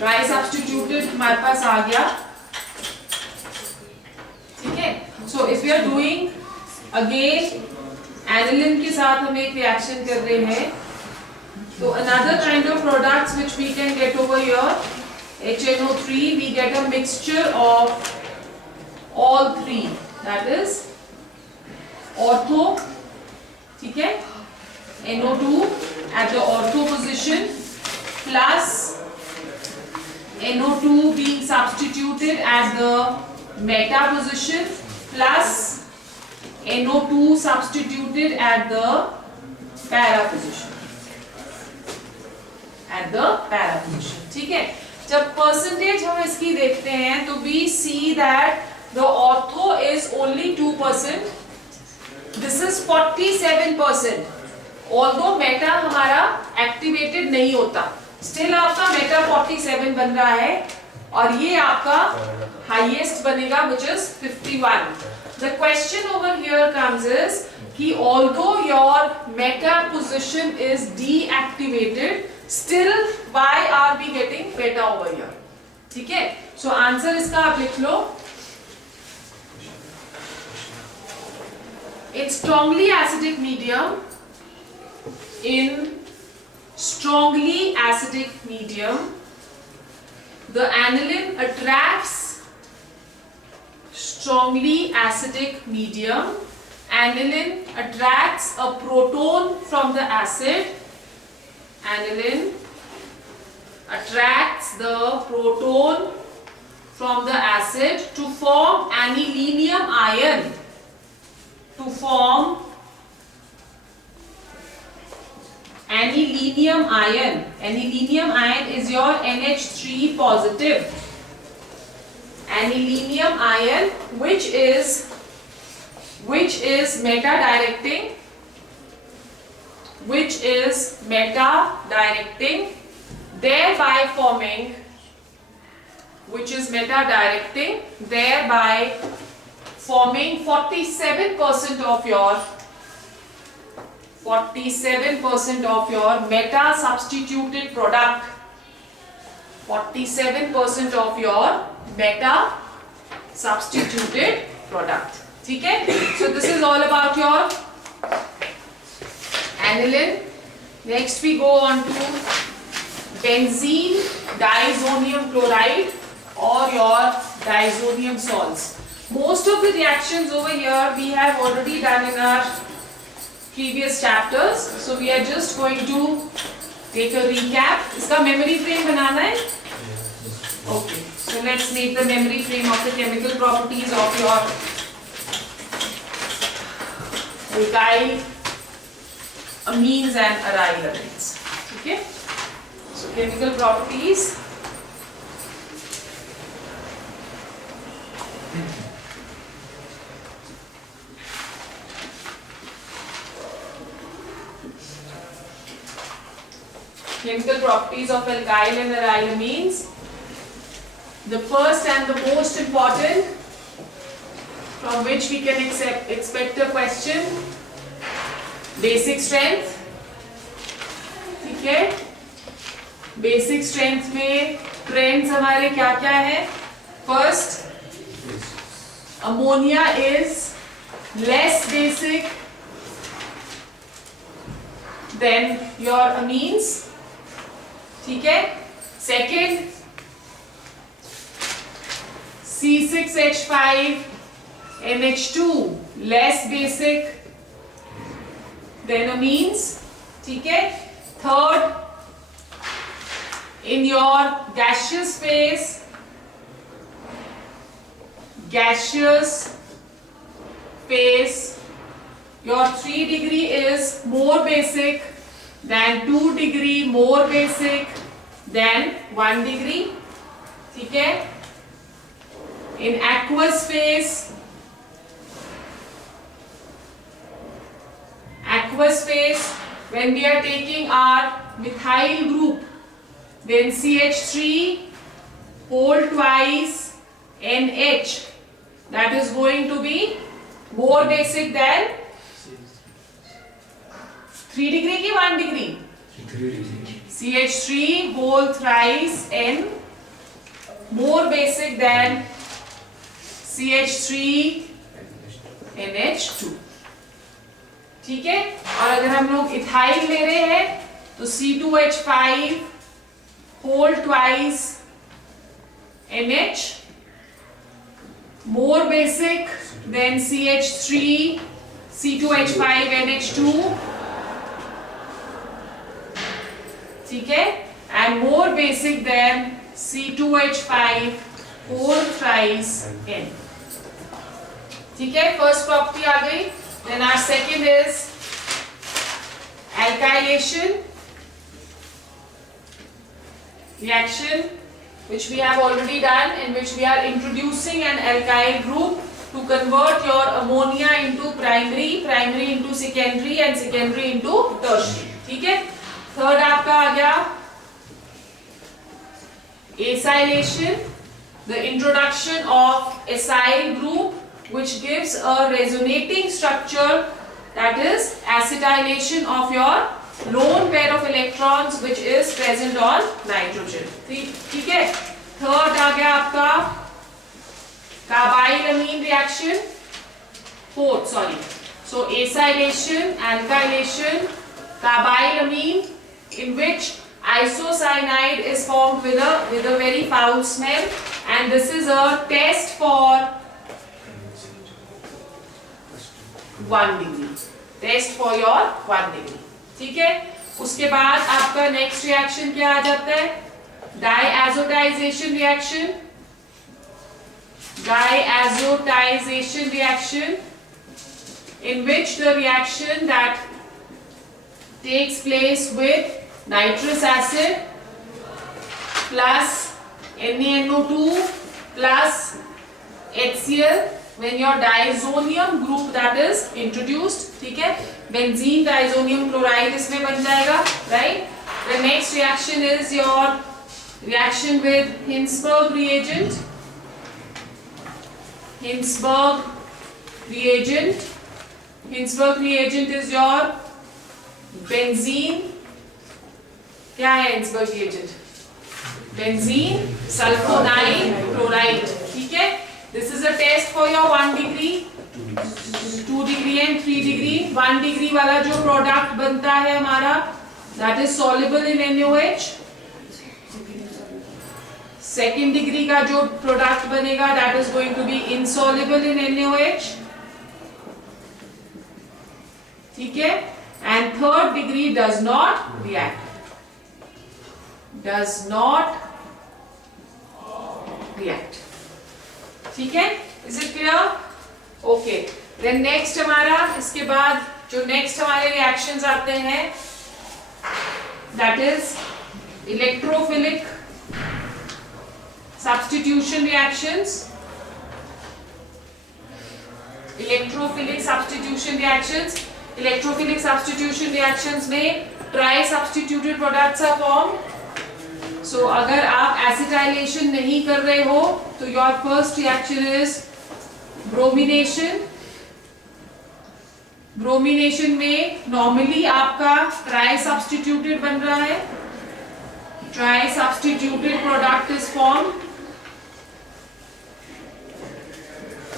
Try substituted हमारे पास आ गया, ठीक है। So if we are doing again aniline के साथ हम एक रिएक्शन कर रहे हैं, तो another kind of products which we can get over here, HNO3, we get a mixture of all three, that is ortho, ठीक है, NO2 at the ortho position plus NO2 being substituted at the meta position plus NO2 substituted at the para position, at the para position, ठीक है। जब percentage हम इसकी देखते हैं तो we see that the ortho is only 2%, this is 47%, although meta हमारा activated नहीं होता, still आपका meta 47 बन रहा है और ये आपका highest बनेगा which is 51. The question over here comes is कि although your meta position is deactivated, still why are we getting beta over here, ठीक है। So answer इसका आप लिख लो, it's strongly acidic medium, in strongly acidic medium the aniline attracts strongly acidic medium, aniline attracts a proton from the acid, aniline attracts the proton from the acid to form anilinium ion, to form anilinium ion. Anilinium ion is your NH3 positive. Anilinium ion which is meta directing, thereby forming, which is meta directing, thereby forming 47% of your meta substituted product, 47% of your meta substituted product, ठीक है। So this is all about your aniline. Next we go on to benzene diazonium chloride or your diazonium salts. Most of the reactions over here we have already done in our previous chapters, so we are just going to take a recap. इसका memory frame बनाना है? Okay, so let's make the memory frame of the chemical properties of your alkyl amines and aryl amines. Okay, so chemical properties. Chemical properties of alkyl and aryl amines. The first and the most important, from which we can expect a question, basic strength, ठीक है। basic strength में trends हमारे क्या क्या है? First, ammonia is less basic than your amines, ठीक है। Second, C6H5 NH2 less basic than amines, ठीक है। Third, in your gaseous phase, your 3 degree is more basic than 2 degree, more basic than 1 degree, ठीक है। In aqueous phase, when we are taking our methyl group, then CH3 whole twice NH, that is going to be more basic than 3 degree ki 1 degree? CH3 whole thrice N more basic than CH3NH2. ठीक है, और अगर हम लोग ethyl ले रहे हैं तो C2H5 whole twice NH, more basic than CH3 C2H5NH2, ठीक है, and more basic than C2H5 4 thrice N. ठीक है, first property आ गई. Then our second is alkylation reaction, which we have already done, in which we are introducing an alkyl group to convert your ammonia into primary, primary into secondary, and secondary into tertiary. ठीक है, third आपका आ गया acylation, the introduction of acyl group which gives a resonating structure, that is acetylation of your lone pair of electrons which is present on nitrogen. ठीक है, third आ गया आपका carbylamine reaction, fourth sorry, so acylation, alkylation, carbylamine, in which isocyanide is formed with a very foul smell, and this is a test for 1 degree, test for your 1 degree. ठीक है, उसके बाद आपका next reaction क्या आ जाता है, diazotization reaction, diazotization reaction, in which the reaction that takes place with nitrous acid plus NaNO2 plus HCl, when your diazonium group that is introduced. ठीक है, benzene diazonium chloride इसमें बन जाएगा, right? The next reaction is your reaction with Hinsberg reagent. Hinsberg reagent is your benzene. क्या है Hinsberg reagent? Benzene sulfonide chloride. ठीक है, this is a test for your 1 degree, 2 degree and 3 degree. 1 degree वाला जो product बनता है हमारा, that is soluble in NaOH. Second degree का जो product बनेगा, that is going to be insoluble in NaOH. ठीक है, and third degree does not react. Does not react. ठीक है, is it clear? Okay. Then next हमारा, इसके बाद जो next हमारे reactions आते हैं, that is electrophilic substitution reactions. Electrophilic substitution reactions. Electrophilic substitution reactions में tri-substituted products are formed. So अगर आप acetylation नहीं कर रहे हो तो your first reaction is bromination. Bromination में normally आपका tri-substituted बन रहा है. Tri-substituted product is formed.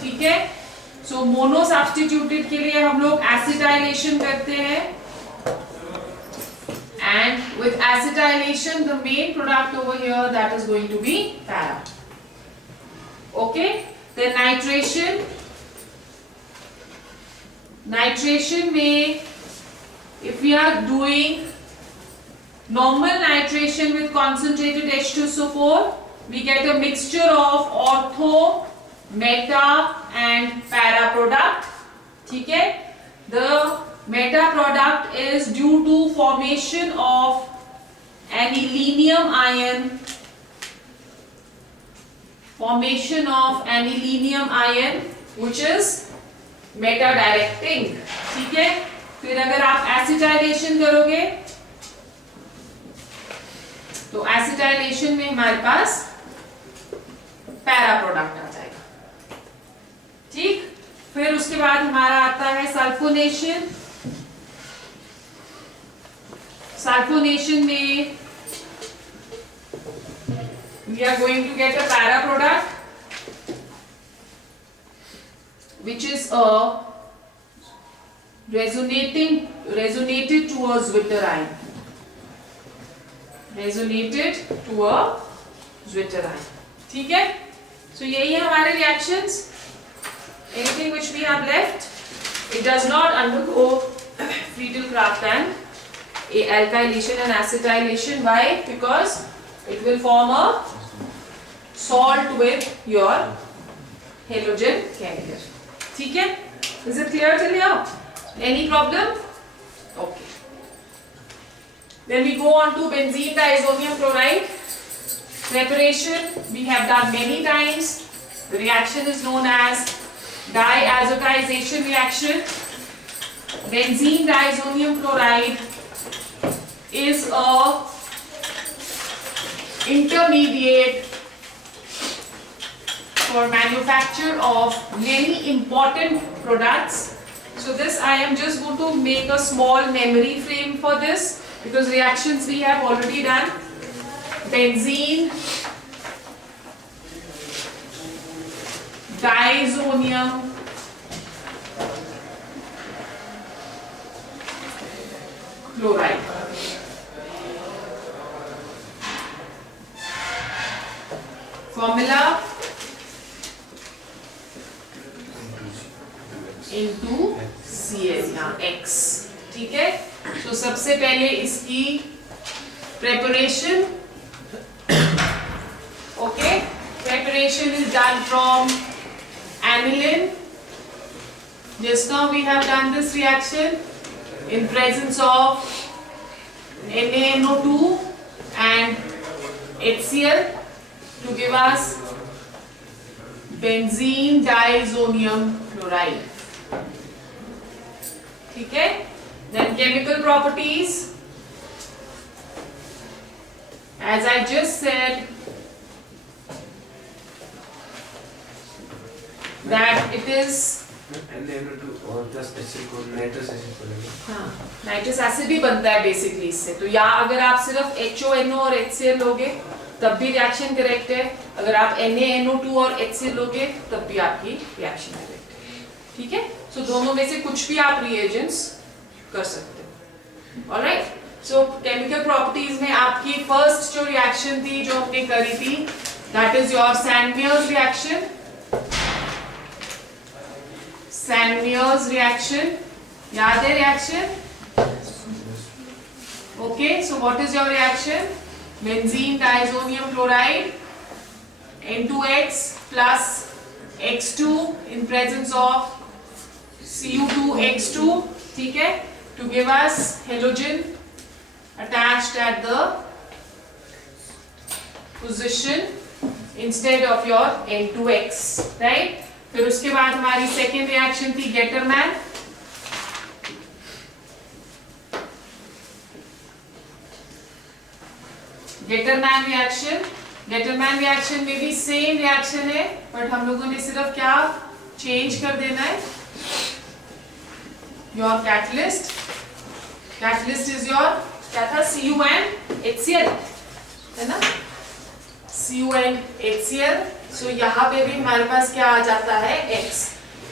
ठीक है, so mono-substituted के लिए हम लोग acetylation करते हैं. And with acetylation, the main product over here, that is going to be para. Okay, then nitration. Nitration may, if we are doing normal nitration with concentrated H2SO4, we get a mixture of ortho, meta and para product. ठीक है, the meta product is due to formation of anilinium ion, which is meta directing. ठीक है, फिर अगर आप acetylation करोगे तो acetylation में हमारे पास para product आ जाएगा. ठीक, फिर उसके बाद हमारा आता है सल्फोनेशन. सल्फोनेशन में we we are going to get a para product which is a resonated to a zwitterine. Resonated to a zwitterine. ठीक है? So यही है हमारे reactions. Anything which we have left? It does not undergo Friedel-Crafts alkylation and acetylation. Why? Because it will form a salt with your halogen carrier. ठीक है? Is it clear till here? Any problem? Okay. Then we go on to benzene diazonium chloride. Preparation we have done many times. The reaction is known as diazotization reaction. Benzene diazonium chloride is a intermediate for manufacture of many important products. So this I am just going to make a small memory frame for this because reactions we have already done. Benzene diazonium chloride. Formula into Cl यहाँ X. ठीक है? तो सबसे पहले इसकी preparation. Okay, preparation is done from aniline. Just now we have done this reaction in presence of NaNO2 and HCl to give us benzene diazonium chloride. ठीक है? Then chemical properties. As I just said, that it is nitrous acid भी बनता है basically इससे. तो या अगर आप सिर्फ HONO और HCl लोगे तब भी रिएक्शन करेक्ट है. अगर आप NaNO2 और HCl लोगे तब भी आपकी रिएक्शन करेक्ट है. ठीक है? सो दोनों में से कुछ भी आप रिएजेंट्स कर सकते हो. ऑलराइट. सो केमिकल प्रॉपर्टीज में आपकी फर्स्ट जो रिएक्शन थी जो हमने करी थी that is your Sandmeyer's reaction. Sandmeier's reaction. याद है reaction? Okay, so what is your reaction? Benzene diazonium chloride N2X plus X2 in presence of Cu2X2. ठीक है? To give us halogen attached at the position instead of your N2X, right? फिर उसके बाद हमारी second reaction थी Gattermann. Gattermann reaction में भी same reaction है बट हम लोगों ने सिर्फ क्या चेंज कर देना है. योर कैटलिस्ट इज योर क्या था CuNHCl है ना. CuNHCl. So यहाँ पे भी हमारे पास क्या आ जाता है X.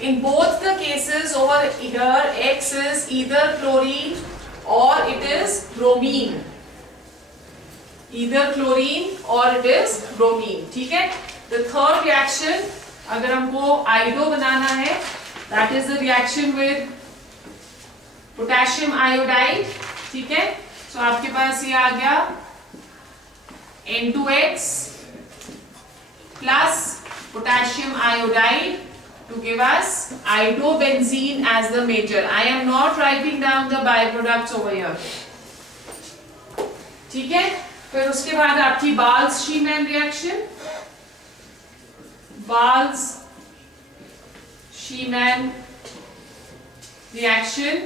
In both the cases over here X is either chlorine or it is bromine. Either chlorine or it is bromine. ठीक है? The third reaction अगर हमको आयोडो बनाना है that is the reaction with potassium iodide. ठीक है? So आपके पास ये आ गया N2X plus potassium iodide to give us iodobenzene as the major. I am not writing down the byproducts over here. ठीक है? फिर उसके बाद आपकी Balz-Schiemann reaction. Balz-Schiemann reaction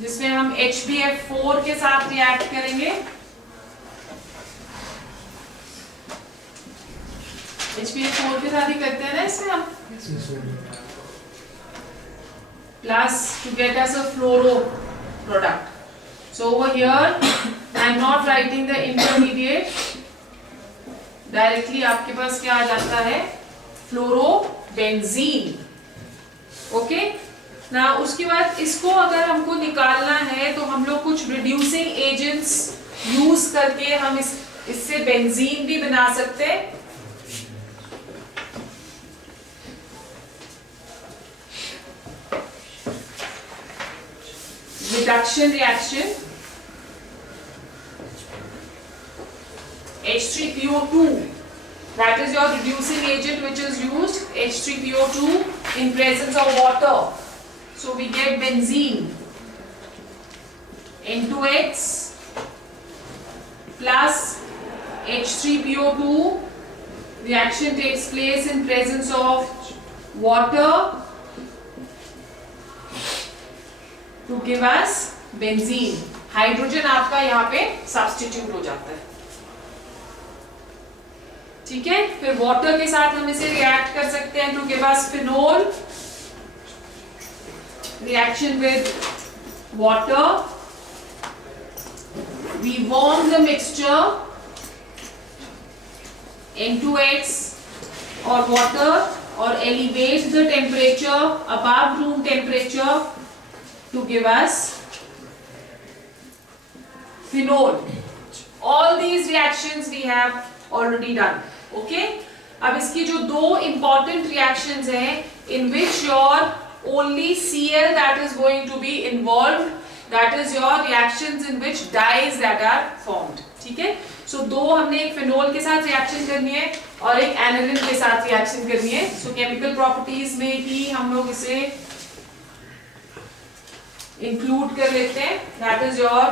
जिसमें हम HBF4 के साथ रिएक्ट करेंगे. HBF4 के साथ ही करते हैं ना इसमें हम. Plus to get us a fluoro product. So So over here I am not writing the intermediate, directly आपके पास क्या आ जाता है, फ्लोरोबेंजीन. ओके ना, उसके बाद इसको अगर हमको निकालना है तो हम लोग कुछ रिड्यूसिंग एजेंट्स यूज करके हम इससे बेंजीन भी बना सकते हैं. Reduction reaction, H3PO2, that is your reducing agent which is used, H3PO2 in presence of water. So we get benzene, N2X plus H3PO2. Reaction takes place in presence of water to give us benzene. Hydrogen आपका यहाँ पे substitute हो जाता है. ठीक है, फिर water के साथ हम इसे रिएक्ट कर सकते हैं to give us phenol. Reaction with water, we warm the mixture N2X और वाटर और elevate the temperature above room temperature to give us phenol. All these reactions we have already done. Okay? अब इसकी जो दो important reactions हैं in which your only Cl that is going to be involved, that is your reactions in which dyes that are formed. ठीक है? So दो हमने एक फिनोल के साथ रिएक्शन करनी है और एक एनिलिन के साथ रिएक्शन करनी है. So chemical properties में ही हम लोग इसे इंक्लूड कर लेते हैं. That is your,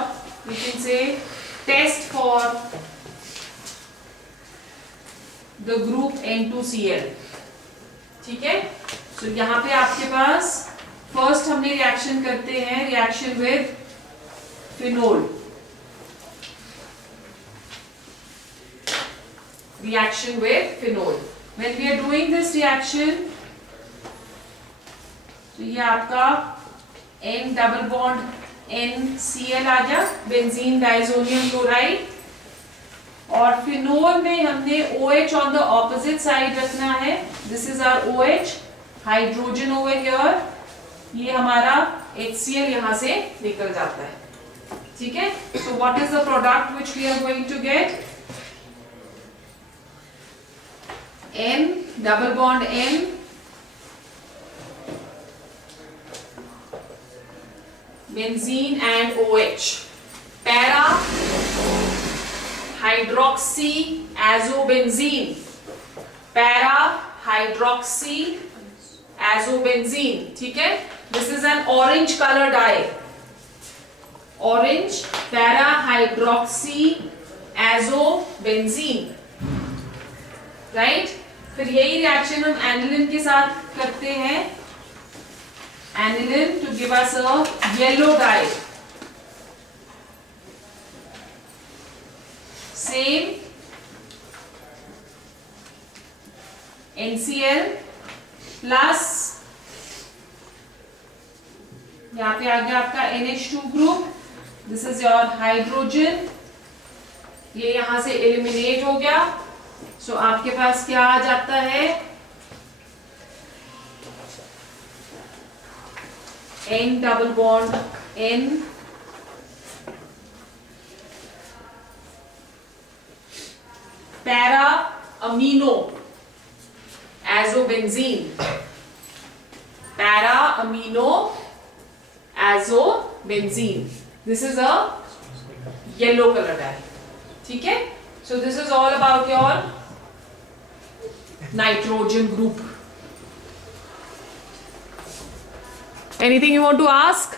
we can say, test for the group N2Cl. ठीक है, सो यहाँ पे आपके पास फर्स्ट हमने रिएक्शन करते हैं, reaction with phenol. Reaction with phenol. When we are doing this reaction, तो ये आपका N डबल बॉन्ड NCl आ गया, बेंजीन डाइजोनियम क्लोराइड. और फिनोल में हमने OH on the opposite side रखना है. This is our OH, hydrogen over here. ये हमारा HCl यहां से निकल जाता है. ठीक है, so what is the product which we are going to get? N double bond N benzene and OH, para hydroxy azobenzene, para hydroxy azobenzene. ठीक है, this is an orange color dye, orange para hydroxy azobenzene, right? फिर यही reaction हम aniline के साथ करते हैं. Aniline to give us a yellow dye. Same NCl plus यहाँ पे आ गया आपका NH2 group. This is your hydrogen. ये यहां से एलिमिनेट हो गया. सो आपके पास क्या आ जाता है? N double bond N para amino azobenzene, para amino azobenzene. This is a yellow color dye. ठीक है, so this is all about your nitrogen group. Anything you want to ask?